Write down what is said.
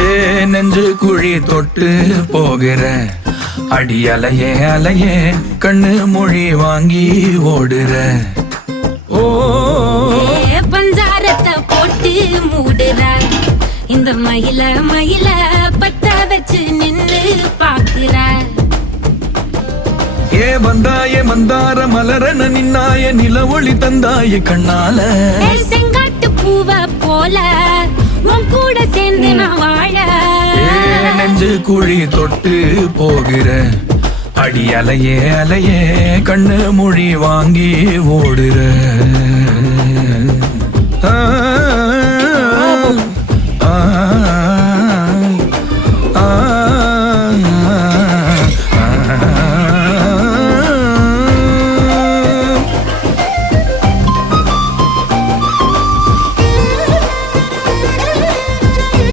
ஏ நெஞ்சு குழி தொட்டு போகிற அடி அலையே அலையே கண்ணு மொழி வாங்கி ஓடுற பஞ்சாரத்தை போட்டு மூடுற இந்த மயில மயில பத்த வச்சு நின்னு பாக்குற ஏ வந்தாய மந்தார மலர நின்னாய நில ஒளி தந்தாய கண்ணால அணைஞ்சு குழி தொட்டு போகிற அடி அலையே அலையே கண்ணு மொழி வாங்கி ஓடுற ஆ ஆ